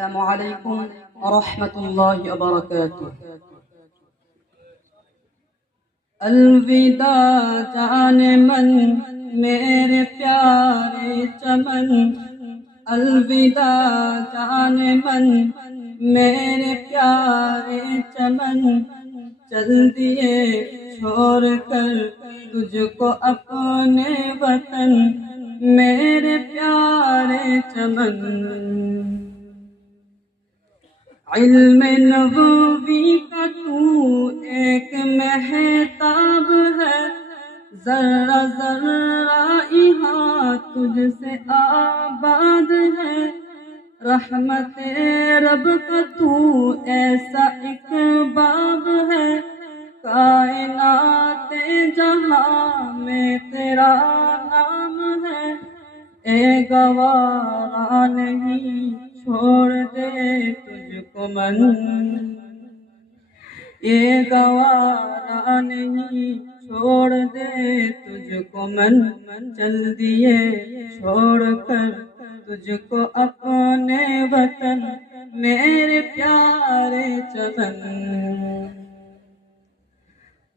السلام علیکم ورحمۃ اللہ وبرکاتہ۔ الوداع جان من میرے پیارے چمن، الوداع جان من میرے پیارے چمن، چل دیے چھوڑ کر تجھ کو اپنے وطن میرے پیارے چمن۔ علم نبوی کا تو ایک مہتاب ہے، ذرہ ذرہ یہاں تجھ سے آباد ہے۔ رحمت رب کا تو ایسا ایک باب ہے، کائنات جہاں میں تیرا نام ہے۔ اے گوارا نہیں چھوڑ دے تجھ کو من، اے گوارا نہیں چھوڑ دے تجھ کو من، چل دیے چھوڑ کر تجھ کو اپنے وطن میرے پیارے چمن۔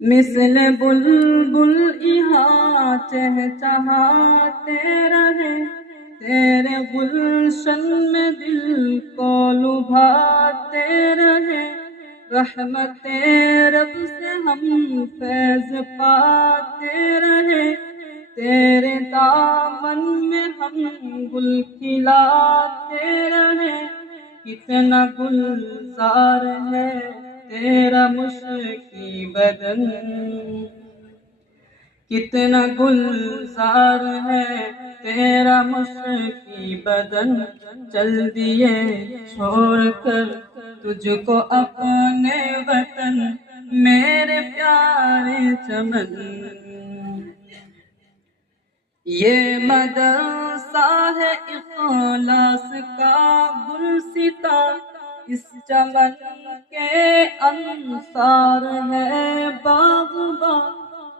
مثل بلبل یہاں چہچہاتے رہے، تیرے گلشن میں دل کو لبھاتے رہے۔ رحمت رب سے ہم فیض پاتے رہے، تیرے دامن میں ہم گل کھلاتے رہے۔ کتنا گلزار ہے تیرا مشکی بدن، کتنا گلزار ہے تیرا مشکی بدن، چل دیے چھوڑ کر تجھ کو اپنے وطن میرے پیارے چمن۔ یہ مدرسہ ہے اخلاص کا گلستاں، اس چمن کے انصار ہے باغباں،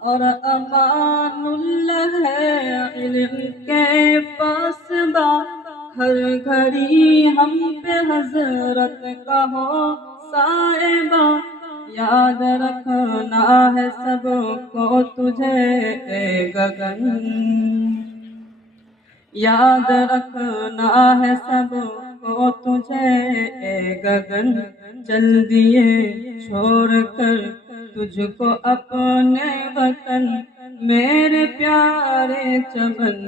اور امان اللہ ہے علم کے پاسباں۔ ہر گھڑی ہم پہ حضرت کا ہو صاحبہ، یاد رکھنا ہے سب کو تجھے اے گگن، یاد رکھنا ہے سب کو تجھے اے گگن، چل دیے چھوڑ کر تجھ کو اپنے وطن میرے پیارے چمن۔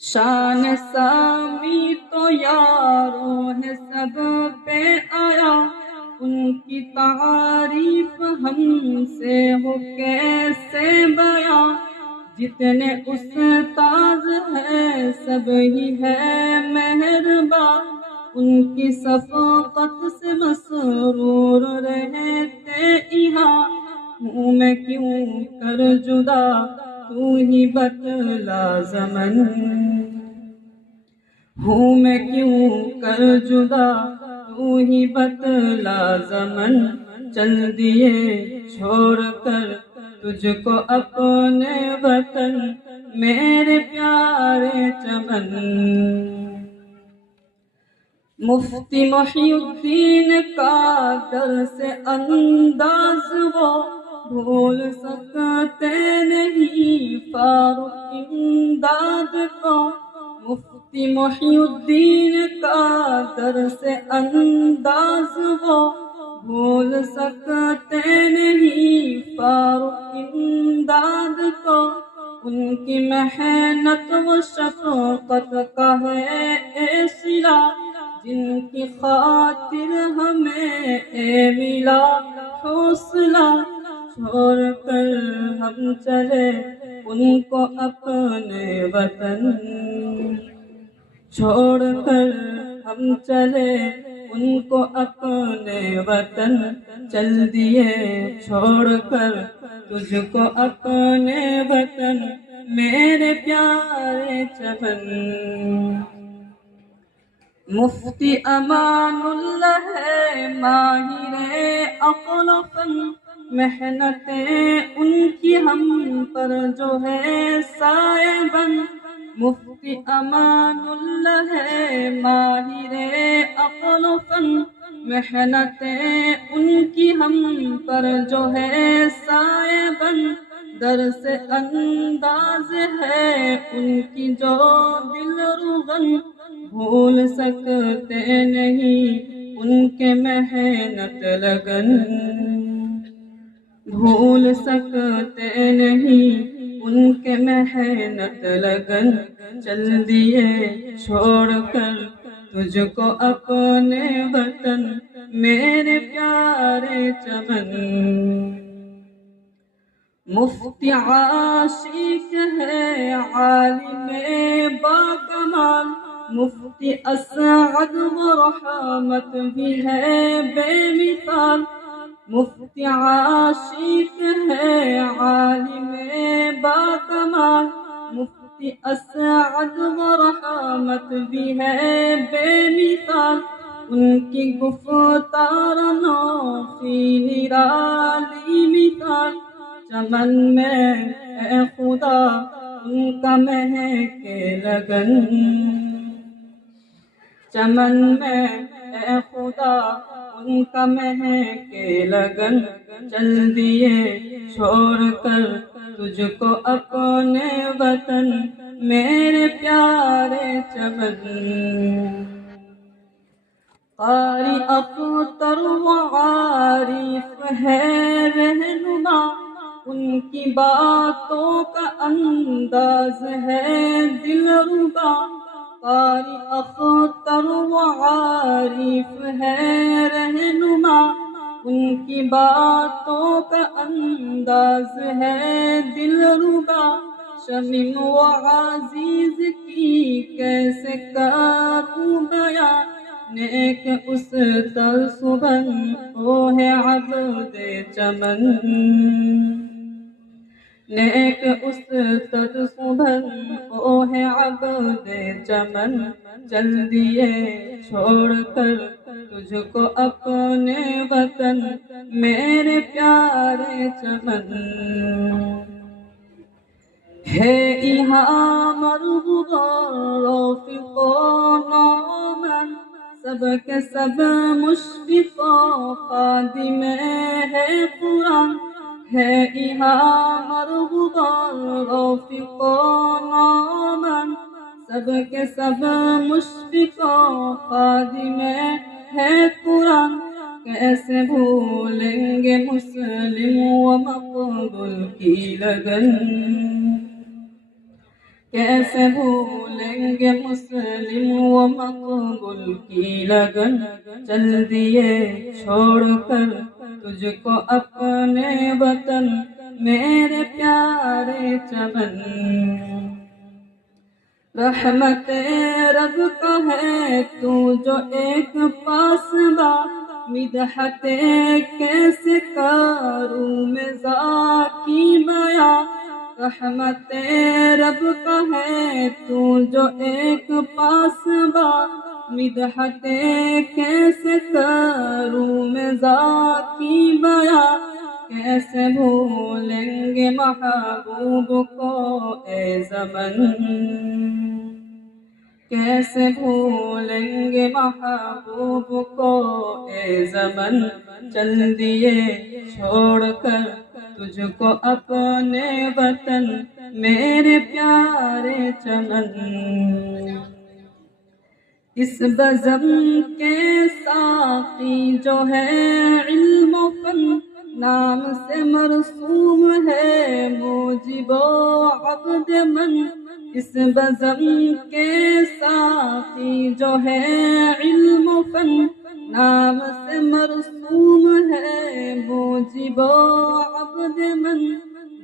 شان سامی تو یاروں ہے سب پہ آیا، ان کی تعریف ہم سے ہو کیسے بیاں۔ جتنے استاذ ہیں سب ہی ہے مہرباں، ان کی شفقت سے مسرور رہتے یہاں۔ ہوں میں کیوں کر جدا تو ہی بتلا زمن، ہوں میں کیوں کر جدا تو ہی بتلا زمن، چل دیے چھوڑ کر تجھ کو اپنے وطن میرے پیارے چمن۔ مفتی محی الدین کا درس انداز وہ بھول سکتے نہیں فاروق امداد کو۔ مفتی محی الدین کا درس انداز وہ بھول سکتے نہیں فاروق امداد کو۔ ان کی محنت و شفقت کا ہے صلہ، جن کی خاطر ہمیں ملا حوصلہ۔ چھوڑ کر ہم چلے ان کو اپنے وطن، چھوڑ کر ہم چلے ان کو اپنے وطن، چل دیے چھوڑ کر تجھ کو اپنے وطن میرے پیارے چمن۔ مفتی امان اللہ ہے ماہر عقل و فن، محنتیں ان کی ہم پر جو ہے سائے بن۔ مفتی مفتی امان اللہ ہے ماہر عقل و فن، محنتیں ان کی ہم پر جو ہے سائے بن، درس انداز ہے ان کی جو دل روغن، بھول سکتے نہیں ان کے محنت لگن، بھول سکتے نہیں ان کے محنت لگن، چل دیے چھوڑ کر تجھ کو اپنے وطن میرے پیارے چمن۔ مفتی عاشق ہے عالم باکمال، مفتی اسعد و رحمت بھی ہے بے مثال، مفتی عاشق ہے عالم باکمال، مفتی اسعد و رحمت بھی ہے بے مثال، ان کی گفتار نوخی نرالی مثال، چمن میں اے خدا ان کا مہکے لگن، چمن میں اے خدا ان کا مہکے لگن، چل دیے چھوڑ کر تجھ کو اپنے وطن میرے پیارے چمن۔ قاری اختر و عارف ہے رہنما، ان کی باتوں کا انداز ہے دلربا، قاری اختر و عارف ہے رہنما، ان کی باتوں کا انداز ہے دلربا، شمیم و عزیز کی کیسے کروں بیان، نیک اس ترسبن وہ ہے عبد چمن، نیک اس ترسبن وہ ہے عبد چمن، چل دیے چھوڑ کر تجھ کو اپنے وطن میرے پیارے چمن۔ ہے یہاں مرغوب رافق و نامن، سب کے سب مشفق و خادم ہے قرآن، ہے یہاں مرغوب رافق و نامن، سب کے سب مشفق و خادم ہے قرآن، کیسے بھولیں گے مسلم و مقبول کی لگن، کیسے بھولیں گے مسلم و مقبول کی لگن، چل دیے چھوڑ کر تجھ کو اپنے وطن میرے پیارے چمن۔ رحمت رب کا ہے تو جو ایک پاسباں، مدحت کیسے کروں میں ذاکی بیاں، رحمت رب کا ہے تو جو ایک پاسباں، مدحت کیسے کروں میں ذاکی بیاں، کیسے بھولیں گے محبوب کو اے زمن، کیسے بھولیں گے محبوب کو اے زمن، چل دیے چھوڑ کر تجھ کو اپنے وطن میرے پیارے چمن۔ اس بزم کے ساقی جو ہے علم و فن، نام سے مرسوم ہے موجب و عبد من، اس بزم کے ساقی جو ہے علم و فن، نام سے مرسوم ہے موجب و عبد من،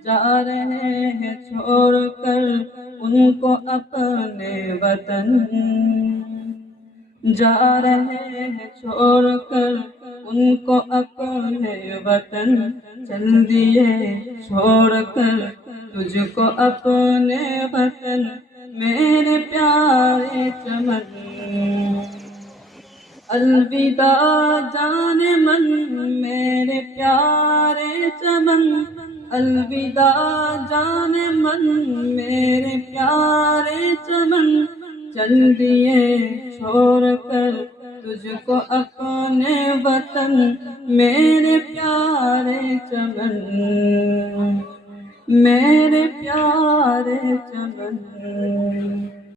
جا رہے ہیں چھوڑ کر ان کو اپنے وطن، جا رہے ہیں چھوڑ کر ان کو اپنے وطن، چل دیے چھوڑ کر تجھ کو اپنے وطن میرے پیارے چمن۔ الوداع جان من میرے پیارے چمن، الوداع جان من میرے پیارے چمن، چل دیے چھوڑ کر تجھ کو اپنے وطن میرے پیارے چمن، میرے پیارے چمن۔